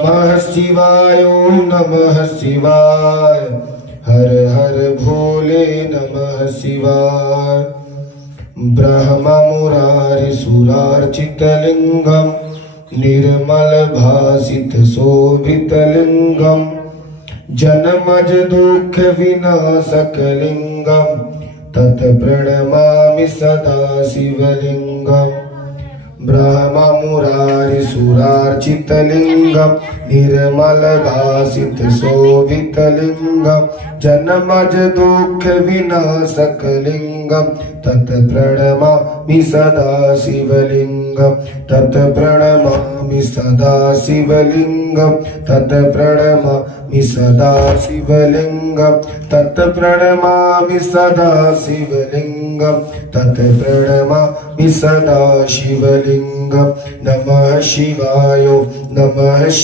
नमः शिवाय ओम नमः शिवाय। हर हर भोले नमः शिवाय। ब्रह्म मुरारि सुरार्चितलिंगम निर्मल भासित शोभितलिंगम जनमज दुःख विनाशकलिंगम तत् प्रणमामि सदा शिवलिंगम। ब्रह्म मुरारि सुरार्चितलिंगम निर्मल भासित शोभितलिंगम जनमज दुःख विनाशकलिंगम तत् प्रणमामि सदा शिवलिंगम। तत् प्रणमामि सदा शिवलिंगम। तत् प्रणमामि सदा शिवलिंगम। तत् प्रणमामि सदा शिवलिंगम। तत् प्रणमामि सदा शिवलिंगम। नमः शिवाय नमः शिवाय।